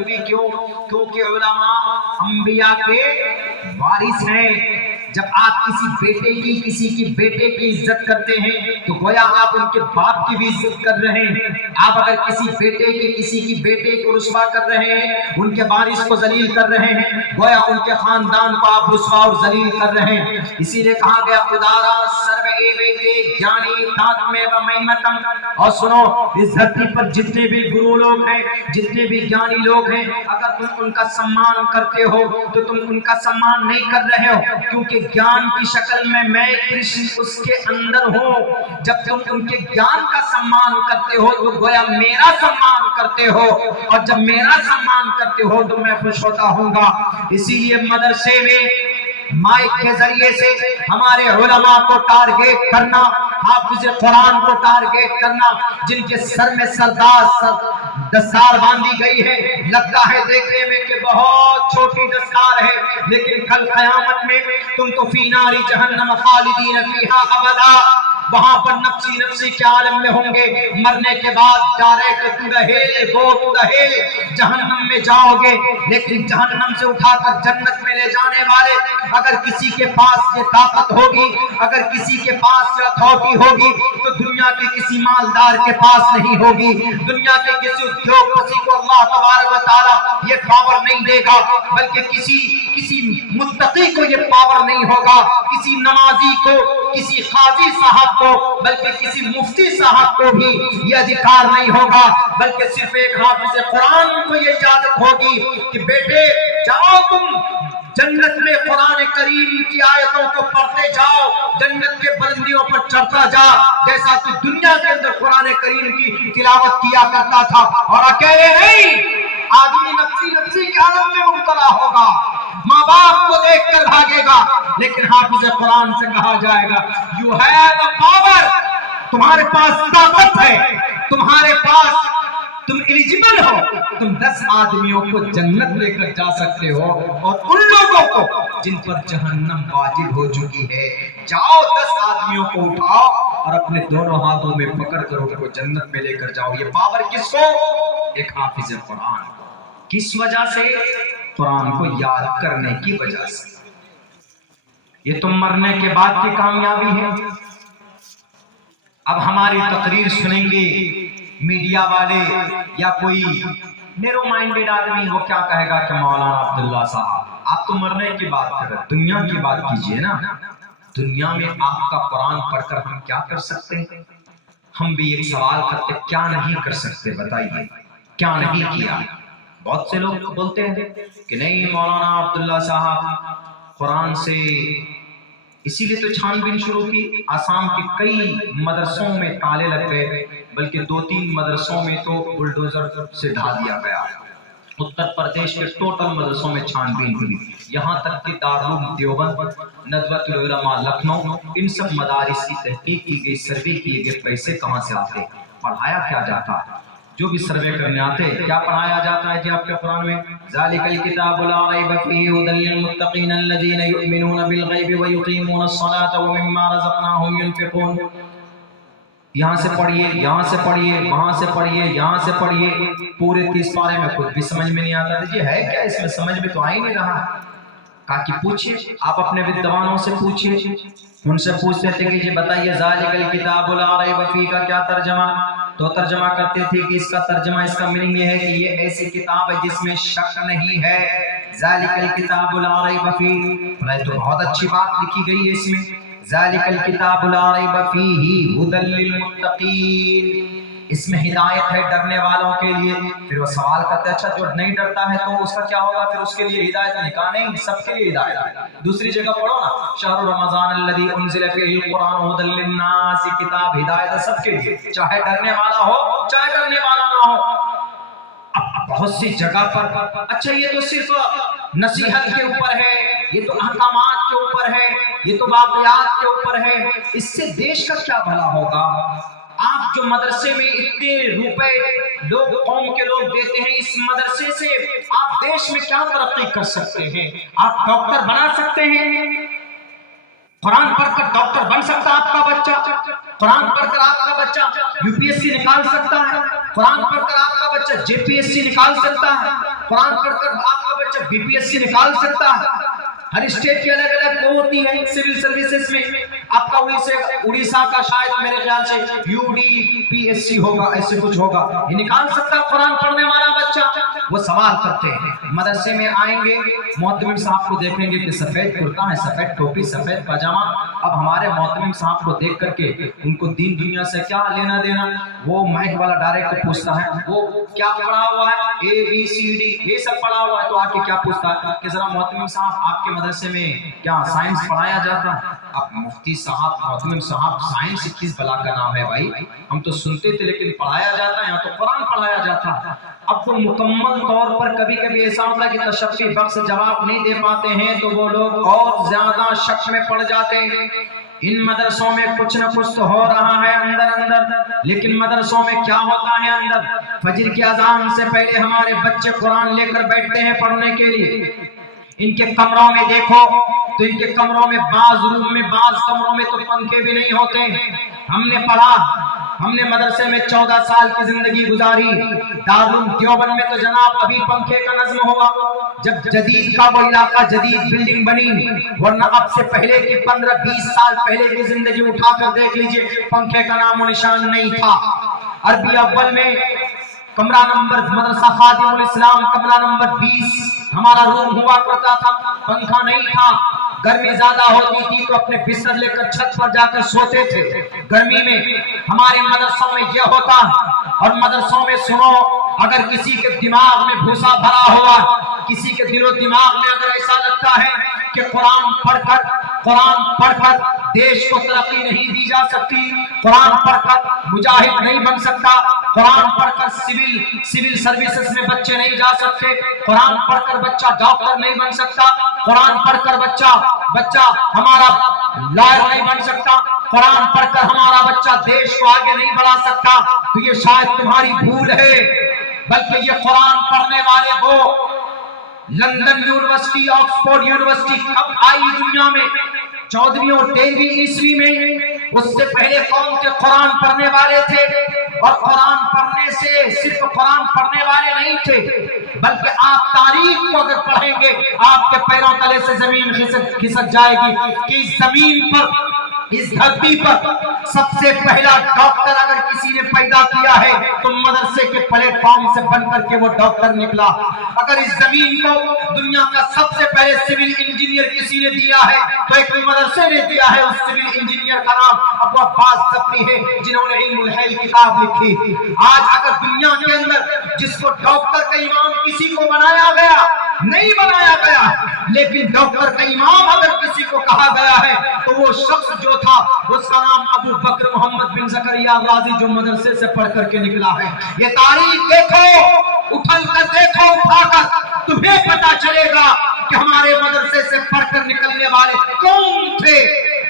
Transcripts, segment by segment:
ہوئی کیوں؟ کیونکہ علماء انبیاء کے وارث ہیں۔ جب آپ کسی بیٹے کی کسی کی بیٹے کی عزت کرتے ہیں تو گویا آپ ان کے باپ کی بھی عزت کر رہے ہیں۔ آپ اگر کسی بیٹے کی کسی کی بیٹے کو رسوا کر رہے ہیں، ان کے وارث کو ذلیل کر رہے ہیں، گویا ان کے خاندان کو آپ رسوا اور ذلیل کر رہے ہیں۔ اسی لیے کہا گیا ادارا سرو اے بیٹے جانی تات میں و میمتم۔ اور سنو، اس دھرتی پر جتنے بھی گرو لوگ ہیں، جتنے بھی جانی لوگ ہیں، اگر تم ان کا سمان کرتے ہو تو تم ان کا سمان نہیں کر رہے ہو، کیونکہ جان کی شکل میں کرشن اس کے اندر ہوں۔ جب تم ان کے جان کا سمان کرتے ہو تو گویا میرا سمان کرتے ہو، اور جب میرا سمان کرتے ہو تو میں خوش ہوتا ہوں گا۔ اسی لیے مدرسے میں مائک کے ذریعے سے ہمارے علماء کو ٹارگیٹ کرنا، حافظ قرآن کو ٹارگیٹ کرنا، جن کے سر میں دستار باندھی گئی ہے، لگتا ہے دیکھنے میں کہ بہت چھوٹی دستار ہے، لیکن کل قیامت میں تم تو فی نار جہنم خالدین فیہا ابدا، وہاں پر نفسی نفسی کے عالم میں ہوں گے۔ مرنے کے بعد direct to the hell, go to the hell, جہنم میں جاؤ گے۔ لیکن جہنم سے اٹھا کر جنت میں لے جانے والے اگر کسی کے پاس یہ طاقت ہوگی، اگر کسی کے پاس یہ اتھارٹی ہوگی تو دنیا کے کسی مالدار کے پاس نہیں ہوگی، دنیا کے کسی ادیوگپتی کو اللہ تبارک و تعالی یہ پاور نہیں دے گا، بلکہ کسی متقی کو یہ پاور نہیں ہوگا، کسی نمازی کو، کسی قاضی صاحب کو، بلکہ کسی مفتی صاحب کو بھی یہ ادھیکار نہیں ہوگا، بلکہ صرف ایک حافظ قرآن کو یہ اجازت ہوگی کہ بیٹے جاؤ تم جنت میں قرآن کریم کی آیتوں کو پڑھتے جاؤ، جنت کے بلندیوں پر چڑھتا جا، جیسا کہ دنیا کے اندر قرآن کریم کی تلاوت کیا کرتا تھا۔ اور اکیلے نہیں، آدمی نفسی نفسی کے عالم میں مبتلا ہوگا، ماں باپ کو دیکھ کر بھاگے گا، لیکن حافظ قرآن سے کہا جائے گا یو ہیو اے پاور، تمہارے پاس طاقت ہے، تمہارے پاس، تم ایلیجیبل ہو، تم 10 آدمیوں کو جنت لے کر جا سکتے ہو، اور ان لوگوں کو جن پر جہنم واجب ہو چکی ہے، جاؤ 10 آدمیوں کو اٹھاؤ اور اپنے دونوں ہاتھوں میں پکڑ کر ان کو جنت میں لے کر جاؤ۔ یہ پاور کس کو؟ ایک حافظ قرآن۔ کس وجہ سے؟ قرآن کو یاد کرنے کی وجہ سے۔ یہ تم مرنے کے بعد کی کامیابی ہے۔ اب ہماری تقریر سنیں گے میڈیا والے یا کوئی نیرو مائنڈڈ آدمی، وہ کیا کہے گا کہ مولانا عبداللہ صاحب آپ تو مرنے کی بات کر رہے، دنیا کی بات کیجئے نا۔ دنیا میں آپ کا قرآن پڑھ کر ہم کیا کر سکتے ہیں؟ ہم بھی ایک سوال کرتے، کیا نہیں کر سکتے بتائیے، کیا نہیں کیا؟ بہت سے لوگ بولتے ہیں کہ نہیں مولانا عبداللہ صاحب قرآن سے، اسی لیے تو چھان بین شروع کی۔ آسام کے کئی مدرسوں میں تالے لگ گئے، بلکہ 2-3 مدرسوں میں تو بلڈوزر سے ڈھا دیا گیا۔ اتر پردیش کے ٹوٹل مدرسوں میں چھان بین ہوئی، یہاں تک کہ دارالعلوم دیوبند، ندوۃ العلماء لکھنؤ، ان سب مدارس کی تحقیق کی گئی، سروے کیے گئے، پیسے کہاں سے آتے، پڑھایا کیا جاتا، جو بھی سروے کرنے آتے کیا پڑھایا جاتا ہے جی آپ کے قرآن میں؟ ذالک الکتاب لا ریب فیہ ھدی للمتقین الذین یؤمنون بالغیب ویقیمون الصلاۃ ومما رزقناہم ینفقون۔ یہاں سے پڑھیے، یہاں سے پڑھیے، وہاں سے پڑھیے، یہاں سے پڑھیے، پورے 30 پارے میں کچھ بھی سمجھ میں نہیں آتا تھا۔ یہ ہے کیا؟ اس میں سمجھ میں تو آ ہی نہیں رہا۔ کہا کہ پوچھئے، آپ اپنے ودوانوں سے پوچھئے، ان سے پوچھتے تھے کہ جی بتائیے ذالک الکتاب لا ریب فیہ کا کیا ترجمہ؟ تو ترجمہ کرتے تھے کہ اس کا ترجمہ، اس کا میننگ یہ ہے کہ یہ ایسی کتاب ہے جس میں شک نہیں ہے۔ ذالک الکتاب لا ریب فیہ، تو بہت اچھی بات لکھی گئی ہے اس میں، ذالک الکتاب لا ریب فیہ ھدی للمتقین، اس میں ہدایت ہے ڈرنے والوں کے لیے۔ پھر وہ سوال کرتے اچھا جو نہیں ڈرتا ہے تو اس کا کیا ہوگا؟ پھر اس کے لیے ہدایت نکاح نہیں، سب کے لیے ہدایت ہے۔ دوسری جگہ پڑھو نا، شہر رمضان الذی انزل فیہ القرآن ھدی للناس، کتاب ہدایت ہے سب کے لیے، چاہے ڈرنے والا ہو چاہے ڈرنے والا نہ ہو۔ اب بہت سی جگہ پر اچھا یہ تو صرف نصیحت کے اوپر ہے، یہ تو احکامات کے اوپر ہے، یہ تو واقعات کے اوپر ہے، اس سے دیش کا کیا بھلا ہوگا؟ آپ جو مدرسے میں اتنے روپے لوگ قوم کے لوگ دیتے ہیں، اس مدرسے سے آپ دیش میں کیا ترقی کر سکتے ہیں؟ آپ ڈاکٹر بنا سکتے ہیں؟ قرآن پڑھ کر ڈاکٹر بن سکتا آپ کا بچہ؟ قرآن پڑھ کر آپ کا بچہ UPSC نکال سکتا ہے؟ قرآن پڑھ کر آپ کا کا بچہ JPSC نکال سکتا ہے، قرآن پڑھ کر آپ کا بچہ BPSC نکال سکتا ہے۔ ہر اسٹیٹ کی الگ الگ وہ ہوتی ہے سول سروسز میں، آپ کا اڑیسہ کا شاید میرے خیال سے UDPSC ہوگا، ایسے کچھ ہوگا، یہ نکال سکتا ہے قرآن پڑھنے والا بچہ۔ وہ سوال کرتے ہیں، مدرسے میں آئیں گے، محتمم صاحب کو دیکھیں گے کہ سفید کرتا ہے، سفید ٹوپی، سفید پاجامہ۔ اب ہمارے محتمم صاحب کو دیکھ کر کے ان کو دین دنیا سے کیا لینا دینا؟ وہ مائک والا ڈائریکٹ پوچھتا ہے وہ کیا پڑھا ہوا ہے، ABCD یہ سب پڑھا ہوا ہے، تو آ کے کیا پوچھتا ہے کہ ذرا محتمم صاحب آپ کے مدرسے میں کیا سائنس پڑھایا جاتا ہے؟ اب مفتی صاحب، محتمم صاحب، سائنس کس بلا کا نام ہے بھائی؟ ہم تو سنتے تھے لیکن پڑھایا جاتا ہے، یہاں تو قرآن پڑھایا جاتا ہے۔ اب وہ مکمل طور پر کبھی کبھی ایسا ہوتا ہے کہ تشفی بخش جواب نہیں دے پاتے ہیں تو وہ لوگ اور زیادہ شک میں پڑ جاتے ہیں۔ ان مدرسوں میں کچھ نہ کچھ تو ہو رہا ہے اندر، لیکن مدرسوں میں کیا ہوتا ہے اندر؟ فجر کی اذان سے پہلے ہمارے بچے قرآن لے کر بیٹھتے ہیں پڑھنے کے لیے۔ ان کے کمروں میں دیکھو تو ان کے کمروں میں بعض روم میں، بعض کمروں میں تو پنکھے بھی نہیں ہوتے۔ ہم نے پڑھا، ہم نے مدرسے میں 14 سال کی زندگی گزاری، دارالعلوم دیوبند میں تو جناب ابھی پنکھے کا نظم ہوا، جب جدید کا وہ علاقہ جدید بلڈنگ بنی، ورنہ اب سے پہلے کی 15-20 سال پہلے کی زندگی اٹھا کر دیکھ لیجئے، پنکھے کا نام و نشان نہیں تھا۔ عربی اول میں کمرہ نمبر مدرسہ خادم الاسلام کمرہ نمبر 20 ہمارا روم ہوا کرتا تھا، پنکھا نہیں تھا، گرمی زیادہ ہوتی تھی تو اپنے بستر لے کر چھت پر جا کر سوتے تھے گرمی میں۔ ہمارے مدرسوں میں یہ ہوتا، اور مدرسوں میں سنو، اگر کسی کے دماغ میں بھوسا بھرا ہوا، کسی کے دل و دماغ میں اگر ایسا لگتا ہے کہ قرآن پڑھ کر دیش کو ترقی نہیں دی جا سکتی، قرآن پڑھ کر مجاہد نہیں بن سکتا، قرآن پڑھ کر سول سروسز میں بچے نہیں جا سکتے، قرآن پڑھ کر بچہ ڈاکٹر نہیں بن سکتا، قرآن پڑھ کر بچہ ہمارا لائر نہیں بن سکتا، قرآن پڑھ کر ہمارا بچہ دیش کو آگے نہیں بڑھا سکتا، تو یہ شاید تمہاری بھول ہے۔ بلکہ یہ قرآن پڑھنے والے وہ لندن یونیورسٹی، آکسفورڈ یونیورسٹی کب آئی دنیا میں؟ 14ویں اور 13ویں عیسوی میں۔ اس سے پہلے کون کے قرآن پڑھنے والے تھے؟ اور قرآن پڑھنے سے صرف قرآن پڑھنے والے نہیں تھے، بلکہ آپ تاریخ کو اگر پڑھیں گے آپ کے پیروں تلے سے زمین کھسک جائے گی کہ اس زمین پر، اس دھرتی پر سب سے پہلا ڈاکٹر اگر کسی نے پیدا کیا ہے تو مدرسے کے پلیٹ فارم سے بن کر کے وہ ڈاکٹر نکلا۔ اگر اس زمین کو دنیا کا سب سے پہلے سول انجینئر کسی نے دیا ہے تو ایک مدرسے نے دیا ہے، اس سول انجینئر کا نام ابو عباس ظفری ہے، جنہوں نے علم الحیل کتاب لکھی۔ آج اگر دنیا کے اندر جس کو ڈاکٹر کا امام کسی کو بنایا گیا، نہیں بنایا گیا، لیکن ڈاکٹر کا امام اگر کسی کو کہا گیا ہے تو وہ شخص جو تھا اس کا نام ابو بکر محمد بن زکریا رازی، جو مدرسے سے پڑھ کر کے نکلا ہے۔ یہ تاریخ دیکھو، اٹھل کر دیکھو، اٹھا کر تمہیں پتا چلے گا کہ ہمارے مدرسے سے پڑھ کر نکلنے والے کون تھے۔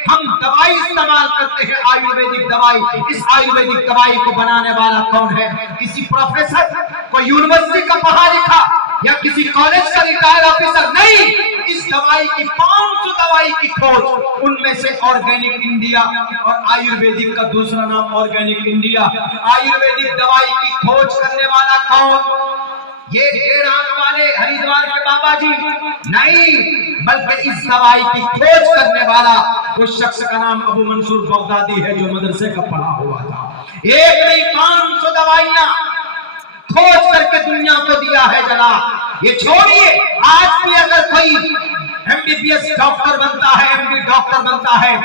ہم دوائی استعمال کرتے ہیں، آیورویدک دوائی، اس آیورویدک دوائی کو بنانے والا کون ہے؟ کسی پروفیسر کوئی یونیورسٹی کا پڑھا لکھا یا کسی کالج کا ریٹائر آفیسر نہیں، اس دوائی کی 500 دوائی کی کھوج، ان میں سے آرگینک انڈیا اور آیورویدک کا دوسرا نام آرگینک انڈیا، آیورویدک دوائی کی کھوج کرنے والا کون؟ یہ 1.5 آنکھ والے ہریدوار کے بابا جی نہیں، بلکہ اس دوائی کی کھوج کرنے والا اس شخص کا نام ابو منصور بغدادی ہے، جو مدرسے کا پڑھا ہوا تھا۔ ایک نہیں 500 دوائیاں کھوج کر کے دنیا کو دیا ہے جناب۔ یہ چھوڑیے، آج بھی اگر کوئی MBBS ڈاکٹر بنتا ہے، MD ڈاکٹر بنتا ہے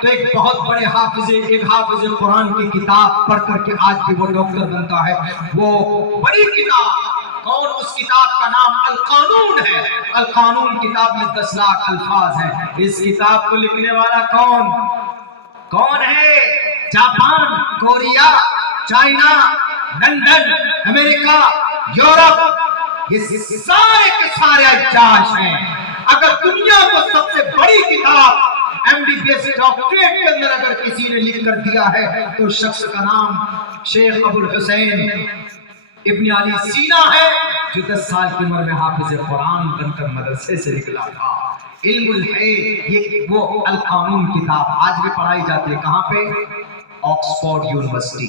تو ایک بہت بڑے حافظ قرآن کی کتاب پڑھ کر کے آج بھی وہ ڈاکٹر بنتا ہے۔ وہ بڑی کتاب کون؟ اس کتاب کا نام القانون ہے۔ القانون کتاب میں 10 لاکھ الفاظ ہیں۔ اس کتاب کو لکھنے والا کون ہے؟ جاپان، کوریا، چائنا، لندن، امریکہ، یورپ، یہ سارے کے سارے اجاج ہیں۔ اگر دنیا کو سب سے بڑی کتاب MBBS ڈاکٹریٹ کے اندر اگر کسی نے لکھ کر دیا ہے تو شخص کا نام شیخ ابو الحسین ابن علی سینا ہے، جو 10 سال کی عمر میں حافظ قرآن بن کر مدرسے سے نکلا تھا۔ علم الحیل، یہ وہ القانون کتاب آج بھی پڑھائی جاتی ہے، کہاں پہ؟ Oxford university.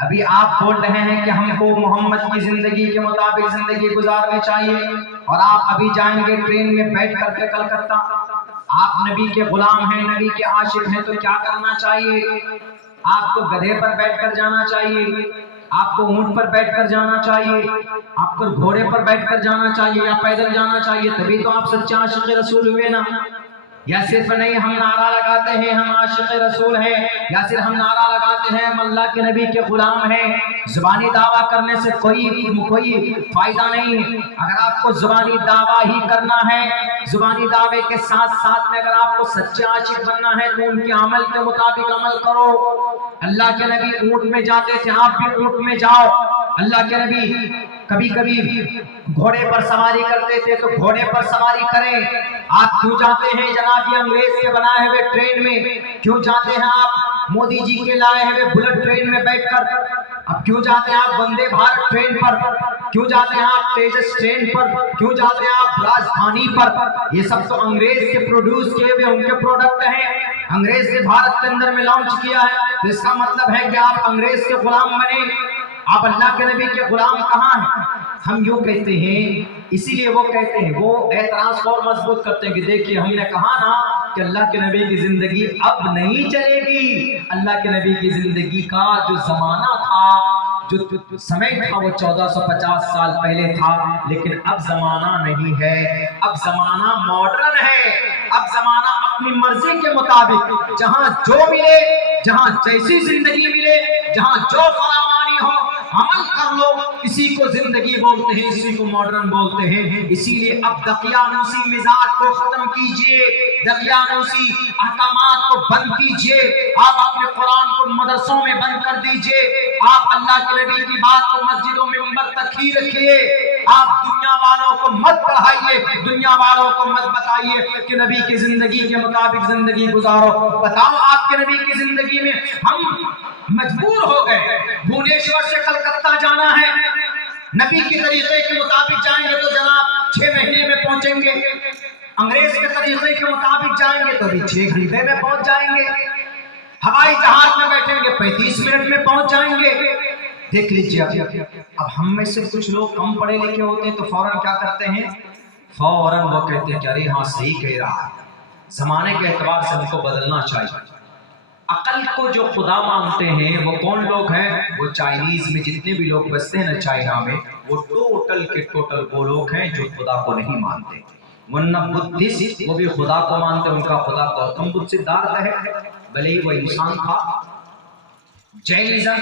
ابھی آپ بول رہے ہیں کہ ہم کو محمد کی زندگی کے مطابق زندگی گزارنی چاہیے، اور آپ ابھی جائیں گے ٹرین میں بیٹھ کر کے کلکتہ۔ آپ نبی کے غلام ہیں، نبی کے عاشق ہیں، تو کیا کرنا چاہیے؟ آپ کو گدھے پر بیٹھ کر جانا چاہیے، آپ کو اونٹ پر بیٹھ کر جانا چاہیے، آپ کو گھوڑے پر بیٹھ کر جانا چاہیے، یا پیدل جانا چاہیے، تبھی تو آپ سچے عاشق رسول ہوئے نا۔ یا صرف نہیں ہم نعرہ لگاتے ہیں ہم عاشق رسول ہیں، یا صرف ہم نعرہ لگاتے ہیں ہم اللہ کے نبی کے غلام ہیں، زبانی دعویٰ کرنے سے کوئی فائدہ نہیں۔ اگر آپ کو زبانی دعویٰ ہی کرنا ہے، زبانی دعوے کے ساتھ ساتھ میں اگر آپ کو سچے عاشق بننا ہے تو ان کے عمل کے مطابق عمل کرو۔ اللہ کے نبی اونٹ میں جاتے تھے، آپ بھی اونٹ میں جاؤ۔ اللہ کے نبی کبھی کبھی گھوڑے پر سواری کرتے تھے تو گھوڑے پر سواری کریں۔ آپ کیوں جاتے ہیں جناب یہ انگریز کے بنائے ہوئے ٹرین میں؟ کیوں جاتے ہیں آپ مودی جی کے لائے ہوئے بلٹ ٹرین میں بیٹھ کر؟ اب کیوں جاتے ہیں آپ وندے بھارت ٹرین پر؟ کیوں جاتے ہیں آپ تیجس ٹرین پر؟ کیوں جاتے ہیں آپ راجدھانی پر؟ یہ سب تو انگریز کے پروڈیوس کیے ہوئے ان کے پروڈکٹ ہیں، انگریز نے بھارت کے اندر میں لانچ کیا ہے۔ تو اس کا مطلب ہے کہ آپ انگریز کے غلام بنے، آپ اللہ کے نبی کے غلام کہاں ہیں؟ ہم یوں کہتے ہیں، اسی لیے وہ کہتے ہیں، وہ اعتراض اور مضبوط کرتے ہیں کہ دیکھیے ہم نے کہا نا کہ اللہ کے نبی کی زندگی اب نہیں چلے گی۔ اللہ کے نبی کی زندگی کا جو زمانہ تھا، جو سمے تھا، وہ 1450 سال پہلے تھا، لیکن اب زمانہ نہیں ہے، اب زمانہ ماڈرن ہے، اب زمانہ اپنی مرضی کے مطابق جہاں جو ملے، جہاں جیسی زندگی ملے، جہاں جو فراوانی ہو عمل کر لو، اسی کو زندگی بولتے ہیں، اسی کو ماڈرن بولتے ہیں۔ اسی لیے اب دقیانوسی مزاج کو ختم کیجئے، دقیانوسی احکامات کو بند کیجئے، آپ اپنے قرآن کو مدرسوں میں بند کر دیجئے، آپ اللہ کے نبی کی بات کو مسجدوں میں منبر تک ہی رکھیے، آپ دنیا والوں کو مت پڑھائیے، دنیا والوں کو مت بتائیے کہ نبی کی زندگی کے مطابق زندگی گزارو۔ بتاؤ آپ کے نبی کی زندگی میں ہم مجبور ہو گئے، بھونیشور سے کلکتہ جانا ہے، نبی کے طریقے کے مطابق جائیں گے تو جناب 6 مہینے میں پہنچیں گے، انگریز کے طریقے کے مطابق جائیں گے تو بھی 6 گھنٹے میں پہنچ جائیں گے، ہوائی جہاز میں بیٹھیں گے 35 منٹ میں پہنچ جائیں گے۔ دیکھ لیجیے اب ہم میں سے کچھ لوگ کم پڑھے لکھے ہوتے ہیں تو فوراً کیا کرتے ہیں؟ فوراً وہ کہتے ہیں کہ ارے ہاں صحیح کہہ رہا ہے، زمانے کے اعتبار سے ہم کو بدلنا چاہیے۔ عقل کو جو خدا مانتے ہیں وہ کون لوگ ہیں؟ وہ چائنیز میں جتنے بھی لوگ بستے ہیں نا چائنا میں، وہ ٹوٹل کے ٹوٹل وہ لوگ ہیں جو خدا کو نہیں مانتے۔ ورنہ بدھسٹ وہ بھی خدا کو مانتے، ان کا خدا گوتم بدھ سدھارتھ ہے، بھلے ہی وہ انسان تھا۔ جینزم